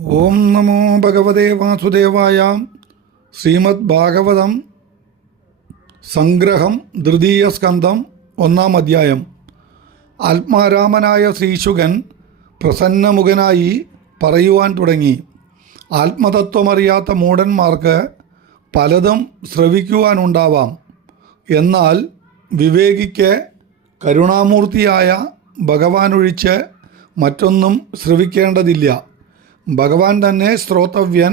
ഓം നമോ ഭഗവതേ വാസുദേവായ. ശ്രീമദ് ഭാഗവതം സംഗ്രഹം തൃതീയ സ്കന്ധം 1-ാം അധ്യായം. ആത്മാരാമനായ ശ്രീശുകൻ പ്രസന്നമുഖനായി പറയുവാൻ തുടങ്ങി. ആത്മതത്വമറിയാത്ത മൂഢന്മാർക്ക് പലതും ശ്രവിക്കുവാനുണ്ടാവാം. എന്നാൽ വിവേകിക്ക് കരുണാമൂർത്തിയായ ഭഗവാനൊഴിച്ച് മറ്റൊന്നും ശ്രവിക്കേണ്ടതില്ല. ഭഗവാൻ തന്നെ ശ്രോതവ്യൻ,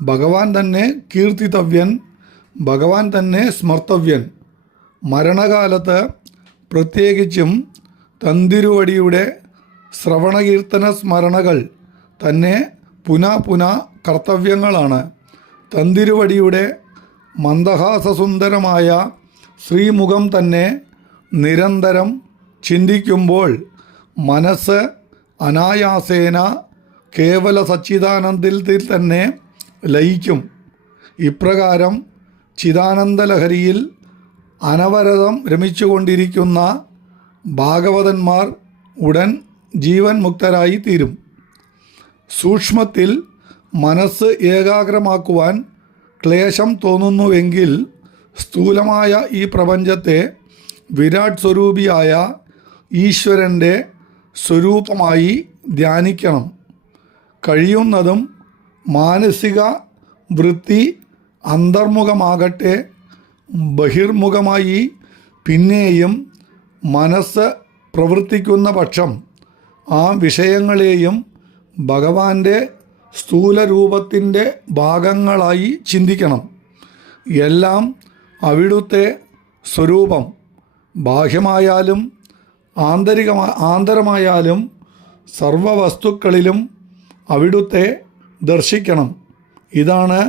ഭഗവാൻ തന്നെ കീർത്തിതവ്യൻ, ഭഗവാൻ തന്നെ സ്മർത്തവ്യൻ. മരണകാലത്ത് പ്രത്യേകിച്ചും തന്തിരുവടിയുടെ ശ്രവണകീർത്തന സ്മരണകൾ തന്നെ പുനഃ കർത്തവ്യങ്ങളാണ്. തന്തിരുവടിയുടെ മന്ദഹാസസുന്ദരമായ ശ്രീമുഖം തന്നെ നിരന്തരം ചിന്തിക്കുമ്പോൾ മനസ്സ് അനായാസേന കേവല സച്ചിദാനന്ദത്തിൽ തന്നെ ലയിക്കും. ഇപ്രകാരം ചിദാനന്ദലഹരിയിൽ അനവരതം രമിച്ചുകൊണ്ടിരിക്കുന്ന ഭാഗവതന്മാർ ഉടൻ ജീവൻ മുക്തരായി തീരും. സൂക്ഷ്മത്തിൽ മനസ്സ് ഏകാഗ്രമാക്കുവാൻ ക്ലേശം തോന്നുന്നുവെങ്കിൽ സ്ഥൂലമായ ഈ പ്രപഞ്ചത്തെ വിരാട് സ്വരൂപിയായ ഈശ്വരൻ്റെ സ്വരൂപമായി ധ്യാനിക്കണം. കഴിയുന്നതും മാനസിക വൃത്തി അന്തർമുഖമാകട്ടെ ബഹിർമുഖമായി പിന്നെയും മനസ്സ് പ്രവർത്തിക്കുന്ന പക്ഷം ആ വിഷയങ്ങളെയും ഭഗവാന്റെ സ്ഥൂലരൂപത്തിൻ്റെ ഭാഗങ്ങളായി ചിന്തിക്കണം. എല്ലാം അവിടുത്തെ സ്വരൂപം. ബാഹ്യമായാലും ആന്തരമായാലും സർവവസ്തുക്കളിലും അവിടുത്തെ ദർശിക്കണം. ഇതാണ്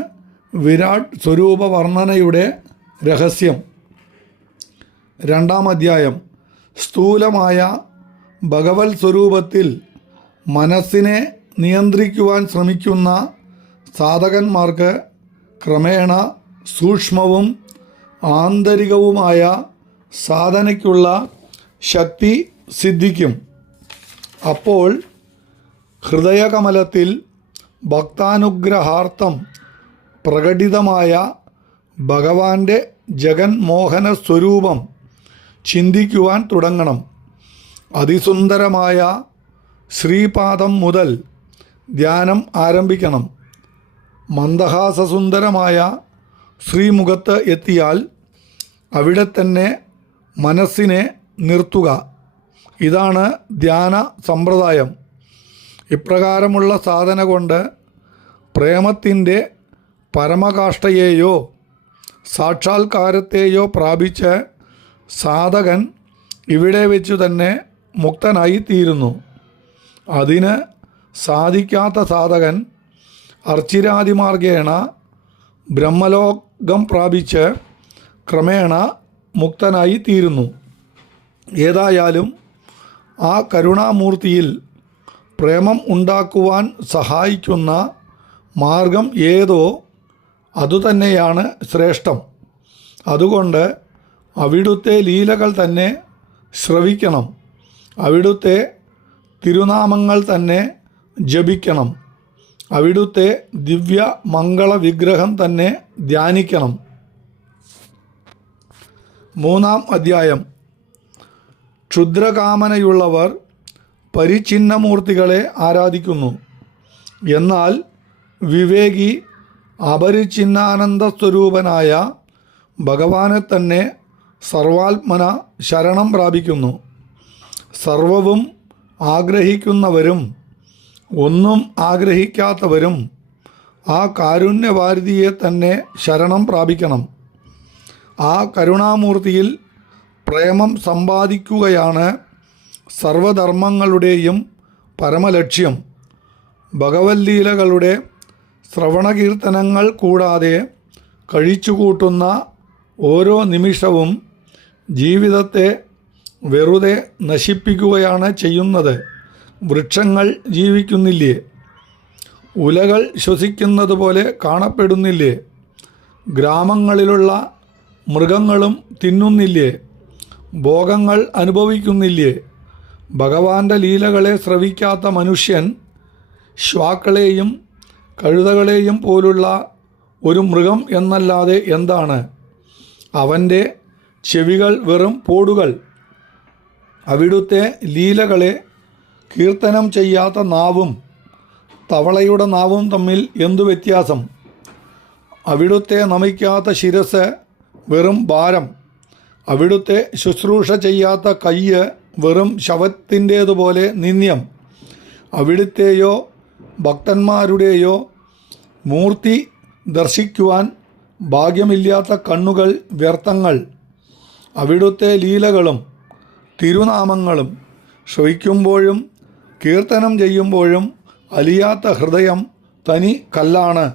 വിരാട് സ്വരൂപ വർണ്ണനയുടെ രഹസ്യം. 2-ാം അധ്യായം. സ്ഥൂലമായ ഭഗവത് സ്വരൂപത്തിൽ മനസ്സിനെ നിയന്ത്രിക്കുവാൻ ശ്രമിക്കുന്ന സാധകന്മാർക്ക് ക്രമേണ സൂക്ഷ്മവും ആന്തരികവുമായ സാധനയ്ക്കുള്ള ശക്തി സിദ്ധിക്കും. അപ്പോൾ ഹൃദയകമലത്തിൽ ഭക്താനുഗ്രഹാർത്ഥം പ്രകടിതമായ ഭഗവാന്റെ ജഗന്മോഹന സ്വരൂപം ചിന്തിക്കുവാൻ തുടങ്ങണം. അതിസുന്ദരമായ ശ്രീപാദം മുതൽ ധ്യാനം ആരംഭിക്കണം. മന്ദഹാസസുന്ദരമായ ശ്രീമുഖത്ത് എത്തിയാൽ അവിടെ തന്നെ മനസ്സിനെ നിർത്തുക. ഇതാണ് ധ്യാന സമ്പ്രദായം. ഇപ്രകാരമുള്ള സാധന കൊണ്ട് പ്രേമത്തിൻ്റെ പരമകാഷ്ഠയെയോ സാക്ഷാത്കാരത്തെയോ പ്രാപിച്ച് സാധകൻ ഇവിടെ വെച്ചു തന്നെ മുക്തനായി തീരുന്നു. അതിന് സാധിക്കാത്ത സാധകൻ അർച്ചിരാദിമാർഗേണ ബ്രഹ്മലോകം പ്രാപിച്ച് ക്രമേണ മുക്തനായി തീരുന്നു. ഏതായാലും ആ കരുണാമൂർത്തിയിൽ പ്രേമം ഉണ്ടാക്കുവാൻ സഹായിക്കുന്ന മാർഗം ഏതോ അതുതന്നെയാണ് ശ്രേഷ്ഠം. അതുകൊണ്ട് അവിടുത്തെ ലീലകൾ തന്നെ ശ്രവിക്കണം. അവിടുത്തെ തിരുനാമങ്ങൾ തന്നെ ജപിക്കണം. അവിടുത്തെ ദിവ്യ മംഗള വിഗ്രഹം തന്നെ ധ്യാനിക്കണം. 3-ാം അധ്യായം. ക്ഷുദ്രകാമനയുള്ളവർ പരിച്ഛിന്നമൂർത്തികളെ ആരാധിക്കുന്നു. എന്നാൽ വിവേകി അപരിച്ഛിന്നാനന്ദസ്വരൂപനായ ഭഗവാനെ തന്നെ സർവാത്മന ശരണം പ്രാപിക്കുന്നു. സർവവും ആഗ്രഹിക്കുന്നവരും ഒന്നും ആഗ്രഹിക്കാത്തവരും ആ കാരുണ്യവാരിധിയെ തന്നെ ശരണം പ്രാപിക്കണം. ആ കരുണാമൂർത്തിയിൽ പ്രേമം സമ്പാദിക്കുകയാണ് സർവധർമ്മങ്ങളുടെയും പരമലക്ഷ്യം. ഭഗവത്ലീലകളുടെ ശ്രവണകീർത്തനങ്ങൾ കൂടാതെ കഴിച്ചുകൂട്ടുന്ന ഓരോ നിമിഷവും ജീവിതത്തെ വെറുതെ നശിപ്പിക്കുകയാണ് ചെയ്യുന്നത്. വൃക്ഷങ്ങൾ ജീവിക്കുന്നില്ലേ? ഉലകൾ ശ്വസിക്കുന്നത് പോലെ കാണപ്പെടുന്നില്ലേ? ഗ്രാമങ്ങളിലുള്ള മൃഗങ്ങളും തിന്നുന്നില്ലേ? ഭോഗങ്ങൾ അനുഭവിക്കുന്നില്ലേ? ഭഗവാന്റെ ലീലകളെ ശ്രവിക്കാത്ത മനുഷ്യൻ ശ്വാക്കളെയും കഴുതകളെയും പോലുള്ള ഒരു മൃഗം എന്നല്ലാതെ എന്താണ്? അവൻ്റെ ചെവികൾ വെറും പോടുകൾ. അവിടുത്തെ ലീലകളെ കീർത്തനം ചെയ്യാത്ത നാവും തവളയുടെ നാവും തമ്മിൽ എന്തു വ്യത്യാസം? അവിടുത്തെ നമിക്കാത്ത ശിരസ് വെറും ഭാരം. അവിടുത്തെ ശുശ്രൂഷ ചെയ്യാത്ത കയ്യ് വെറും ശവത്തിൻ്റേതുപോലെ നിന്ദ്യം. അവിടുത്തെയോ ഭക്തന്മാരുടെയോ മൂർത്തി ദർശിക്കുവാൻ ഭാഗ്യമില്ലാത്ത കണ്ണുകൾ വ്യർത്ഥങ്ങൾ. അവിടുത്തെ ലീലകളും തിരുനാമങ്ങളും ശ്രവിക്കുമ്പോഴും കീർത്തനം ചെയ്യുമ്പോഴും അലിയാത്ത ഹൃദയം തനി കല്ലാണ്.